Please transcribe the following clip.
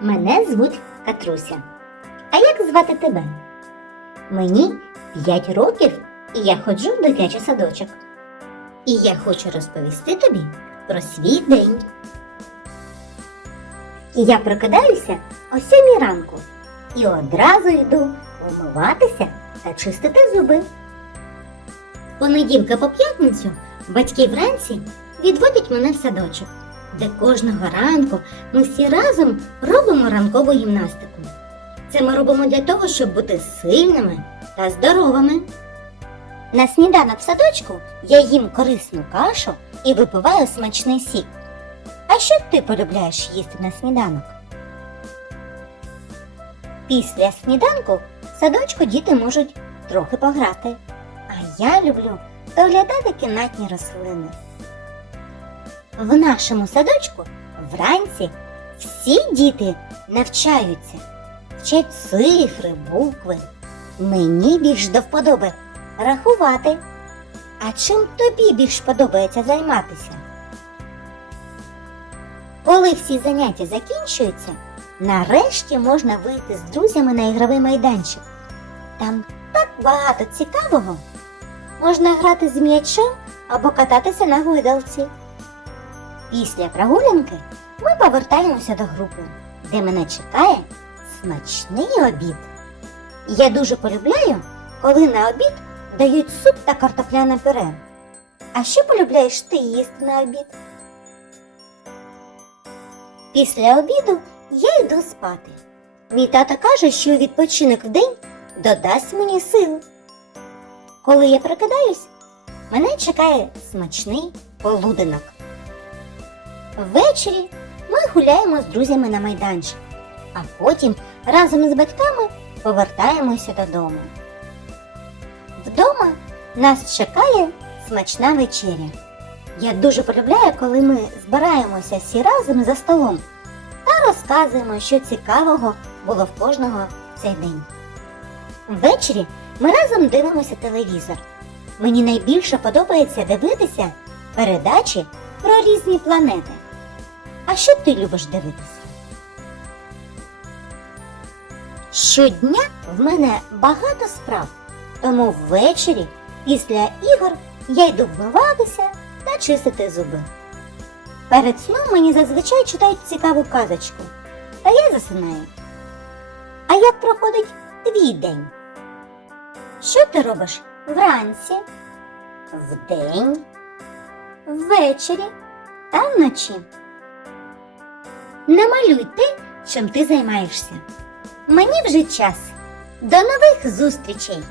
Мене звуть Катруся. А як звати тебе? Мені 5 років, і я ходжу в дитячий садочок. І я хочу розповісти тобі про свій день. Я прокидаюся о 7 ранку і одразу йду вмиватися та чистити зуби. Понеділка по п'ятницю батьки вранці відводять мене в садочок, де кожного ранку ми всі разом робимо ранкову гімнастику. Це ми робимо для того, щоб бути сильними та здоровими. На сніданок в садочку я їм корисну кашу і випиваю смачний сік. А що ти полюбляєш їсти на сніданок? Після сніданку в садочку діти можуть трохи пограти. А я люблю доглядати кімнатні рослини. В нашому садочку вранці всі діти навчаються, вчать цифри, букви. Мені більш до вподоби рахувати. А чим тобі більш подобається займатися? Коли всі заняття закінчуються, нарешті можна вийти з друзями на ігровий майданчик. Там так багато цікавого. Можна грати з м'ячем або кататися на гойдалці. Після прогулянки ми повертаємося до групи, де мене чекає смачний обід. Я дуже полюбляю, коли на обід дають суп та картопляне пюре. А що полюбляєш ти їсти на обід? Після обіду я йду спати. Мій тато каже, що відпочинок вдень додасть мені сил. Коли я прокидаюсь, мене чекає смачний полуденок. Ввечері ми гуляємо з друзями на майданчик, а потім разом з батьками повертаємося додому. Вдома нас чекає смачна вечеря. Я дуже полюбляю, коли ми збираємося всі разом за столом та розказуємо, що цікавого було в кожного в цей день. Ввечері ми разом дивимося телевізор. Мені найбільше подобається дивитися передачі про різні планети. А що ти любиш дивитися? Щодня в мене багато справ, тому ввечері після ігор я йду вмиватися та чистити зуби. Перед сном мені зазвичай читають цікаву казочку, та я засинаю. А як проходить твій день? Що ти робиш вранці, вдень, ввечері та вночі? Намалюй те, чим ти займаєшся. Мені вже час. До нових зустрічей!